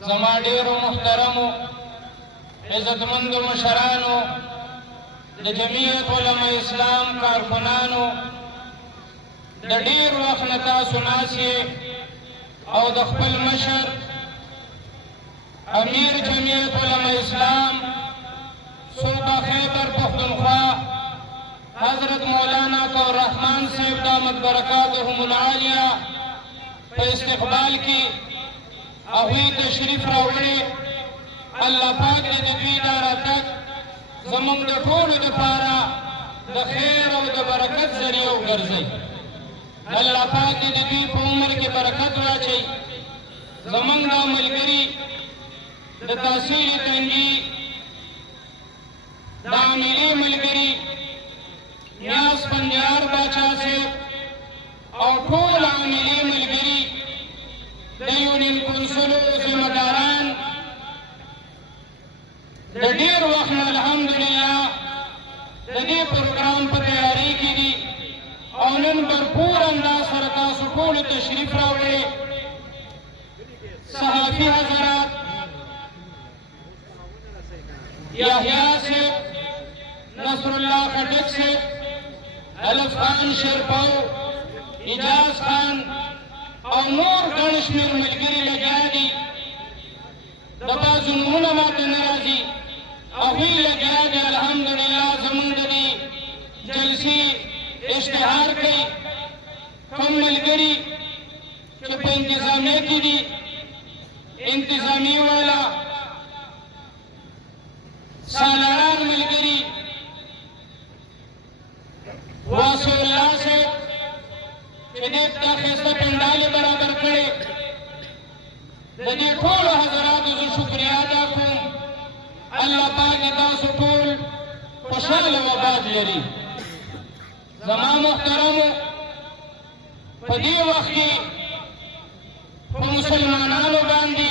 زما ډېرو محترمو عزتمندو مشرانو د جمعیت علما اسلام کارکنانو د ډېر وخت نه تاسو ناست یې او د خپل مشر امیر جمعیت علما اسلام صوبه خیبر پختونخوا حضرت مولانا طور رحمان صاحب دامت برکاتهم العالیه په استقبال کې هغوی تشریف راوړي. الله پاک دې د دوی دا راتګ زموږ د ټولو دپاره د خیر او د برکت ذریعه وګرځي. الله پاک دې د دوی په عمر کې برکت واچوي. زموږ دا ملګري د تحصیل تنګي د عاملې ملګري نیاز بندیار باچا صاحب او ټول عاملې ملګري د یونین کونسلو ذمه داران د ډېر وخت نه الحمدلله د دې پروګرام په تیاري کې دي او نن بھرپور انداز سره تاسو ټولو تشریف راوړئ. صحافي حضرات یحیی صاحب، نصر الله خټک صاحب، الف خان شیرپاو، اجاز خان او نور ګڼ شمېر ملګري لګیا دي. د بعضو نومونه ماته نه راځي، هغوی لګیا دي. الحمدلله زموږ د دې جلسې اشتهار کوي. کوم ملګري چې په انتظامیه کې دي، انتظامي والا سالاران ملګري، واسع الله صاحب چې دې ته ښایسته پنډالې برابر کړې، د دې ټولو حضراتو زه شکریه ادا کوم. الله پاک دې تاسو ټول خوشحاله و آباد لري. زما محترمو، په دې وخت کې په مسلمانانو باندې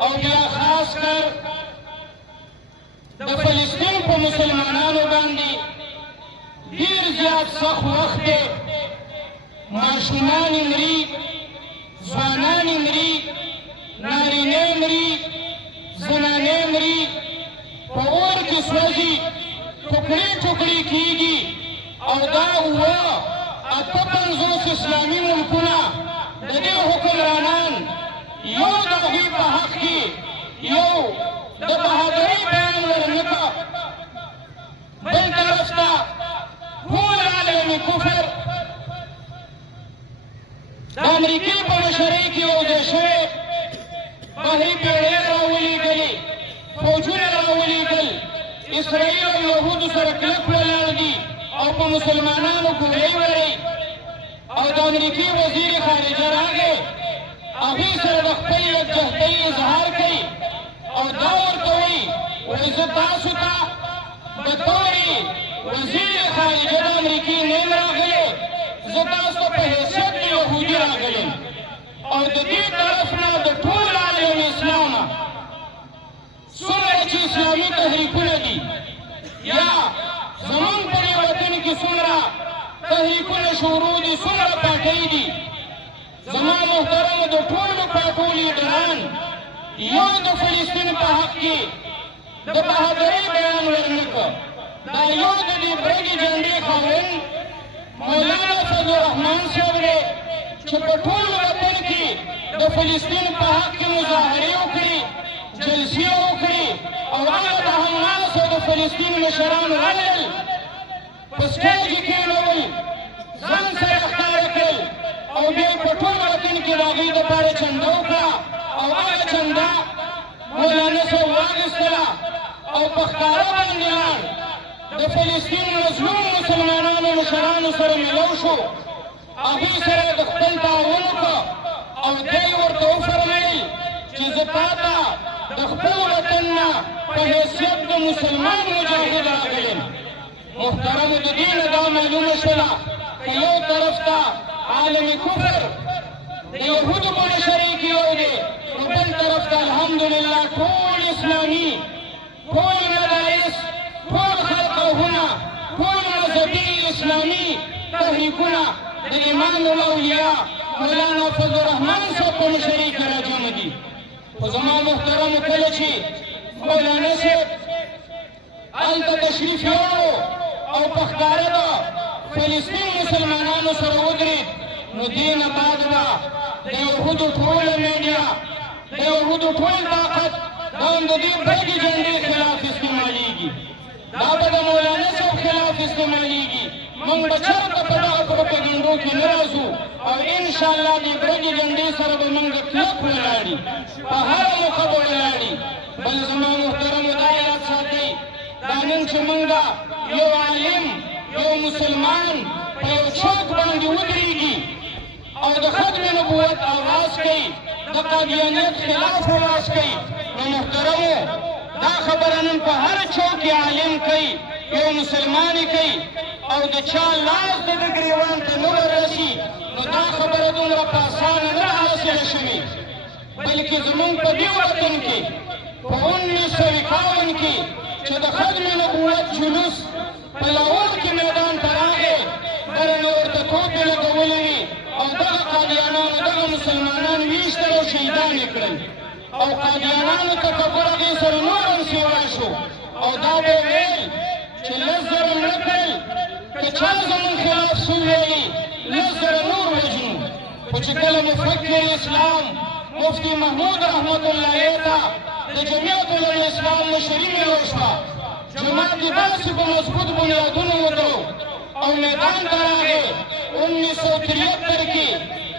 او بیا خاص کر د فلسطین په مسلمانانو باندې ډېر زیات سخت وخت دی. ماشومان مري، ځوانان مري، نارینه مري، زنانې مري، په اور کې سوځي، ټوکړې ټوکړې کېږي. او دا 58 اسلامي ملکونه د دې حکمرانان یو د هغوی په حق کې یو د بهادرۍ بیان ورنه کړه. بل طرف ته ټول عالم کفر د امریکې په مشرۍ کې یو ځای شوی، بحري بېړۍ راولېږلې، فوجونه راولېږل، اسرائیل او یهودو سره کلک ولاړ دي او په مسلمانانو ګولۍ وړئ. او د امریکې وزیر خارجه راغی، هغوی سره د خپل یکجهتۍ اظهار کوي او دا ورته وایي وایي زه تاسو ته بطور وزیر خارجه د امریکې نه یم راغلی، زه تاسو ته په حیثیت د یهودي راغلی. او د دې طرف نه د ټول عالم اسلامه څومره چې اسلامي تحریکونه دي یا زموږ په دې وطن کې څومره تحریکونه شروع دي، څومره پارټۍ دي، زما محترمو د ټولو پارټو لیډران یو د فلسطین په حق کې د بهادرۍ بیان ورنه کړ. دا یو د دې بډې جنډې خاوند مولانا فضل الرحمن صاحب دی چې په ټول وطن کې د فلسطین په حق کې مظاهرې وکړي، جلسې وکړي او هغه د حماس او د فلسطین مشران راغلل، په سټیج یې کېنول، ځان سره ښکاره کړل او بیا یې په ټول وطن کې د هغوی دپاره چنده وکړه او هغه چنده مولانا صاحب واخیستله او په ښکاره باندې لاړ. د فلسطین مظلوم مسلمانانو مشرانو سره ملو شو، هغوی سره د خپل تعاون وکړه او دی ورته وفرمیل چې زه تا ته د خپل وطن نه په حیثیت د مسلمان مجاهد راغلی یم. محترمو، د دې نه دا معلومه شوله که یو طرف ته عالم کفر د یهودو په مشرۍ کې یو دی، نو بل طرف ته الحمدلله ټول اسلامي، ټول مدارس، ټول خلقوهونه، ټول مذهبي اسلامي تحریکونه د امام الاولیاء مولانا فضل الرحمن صاحب په مشرۍ کې راجمع دي. محترم کله چې مولانا صاحب هلته تشریف یوړو او په ښکاره د فلسطین مسلمانانو سره ودرېد نو دې نه بعد به د یهودو ټوله میډیا د یهودو ټول طاقت دا هم د دې بدې جنډې خلاف استعمالیږي دا به د مولانا صاحب خلاف استعمالیږي موږ به چېرته په دغه پروپاګنډو کې نه راځو او انشاءالله دې بدې جنډې سره به موږ کلک ولاړي په هره موقع به ولاړي بل زما محترمو دا یاد ساتئ دا نن چې موږ یو عالم یو مسلمان په یو چوک باندې ودرېږي او د ختم نبوت آواز کوي د قادیانیت خلاف آواز کوي نو محترمو دا خبره نن په هر چوک کې عالم کوي یو مسلمان کوي او د چا لاس د ده ګریوان ته نه وررسي نو دا خبره دومره په اسانه نه حاصله شوې بلکې زموږ په دې وطن کې په 1951 کې چې د ختم نبوت جلوس په لاهور کې میدان ته راغی درنه ورته توپې لګولې وې او دغه قادیانانو دغه مسلمانان ویشتل او شهیدان یې کړل او قادیانانو تکبر هغې سره نور هم سیوا شو او دا به یې ویل چې 10 زره مړه کړل که چا زموږ خلاف څه وویلي 10 زره نور وژنو خو چې کله مفکر اسلام مفتي محمود رحمت الله ته د جمعیت الاسلام مشري ملو شوه جماعت یې داسې په مضبوط بنیادونو ودرو او میدان ته راغی 1973 کې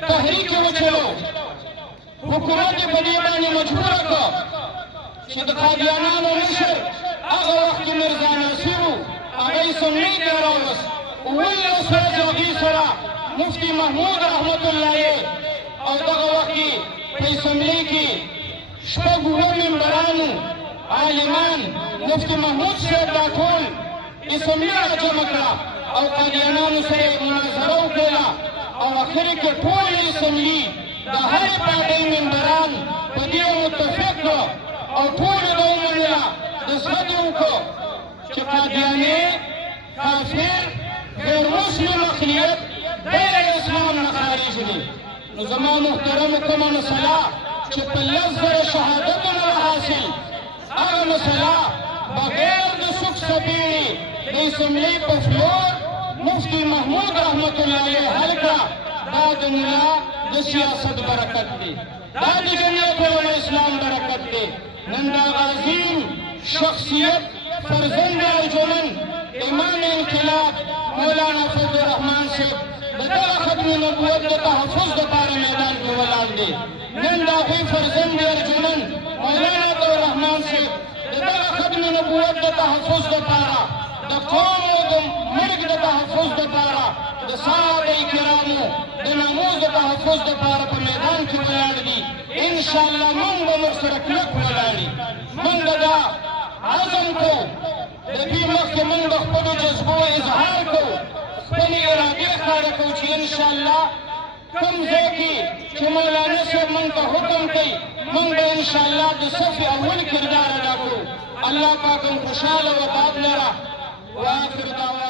تحریک یې وچلو حکومت یې په دې باندې مجبوره کړه چې د قادیانانو مشر هغه وخت کې میرزا ناصر و هغه یې سملې ته راوست 19 ورځې هغې سره مفتي محمود رحمت الله او دغه وخت کې په اسمبلې کې شپږ اووه ممبرانو عالمان مفتي محمود صاحب دا ټول اسمبلې راجمع کړه او قادیانانو سره یې مناظره وکړله او اخر کې ټولې اسمبلې د هرې پارټۍ ممبران په دې متفق کړه او ټولو دا ومنله نسبت یې وکړه چې قادیانې کافر غیر مسلم اقلیت غیر اسلام نه خارج دي نو زما محترمو کومه مسله چې په 10 زره شهادتونه حاصل هغه مسله بغیر د سوک سپېړې د اسمبلې په فلور مفتي محمود رحمت الله علیه حل کړه دا د ملا د سیاست برکت دی دا د جمعیت الاسلام برکت دی نن دا عظیم شخصیت فرزند ارجمند امام انقلاب مولانا فضل الرحمن صاحب د دغه ختم نبوت د تحفظ دپاره میدان کې ولاړ دی نن د هغوی فرزند ارجمند مولانا عبدالرحمن صاحب د دغه ختم نبوت د تحفظ دپاره د قوم او د ملک د تحفظ دپاره د صحابه کرامو د ناموس د تحفظ دپاره په میدان کې ولاړ دي انشاءالله موږ به ورسره کلک ولاړي موږ به دا عزم کوو د دې مخکې موږ د خپلو جذبو اظهار کوو خپلې ارادې ښکاره کوو چې انشاءالله کوم ځای کې چې مولانا صاحب موږ ته حکم کوي موږ به انشاءالله د صف اول کردار ادا کړو الله پاک هم خوشحاله و باد لره واخر دعوانا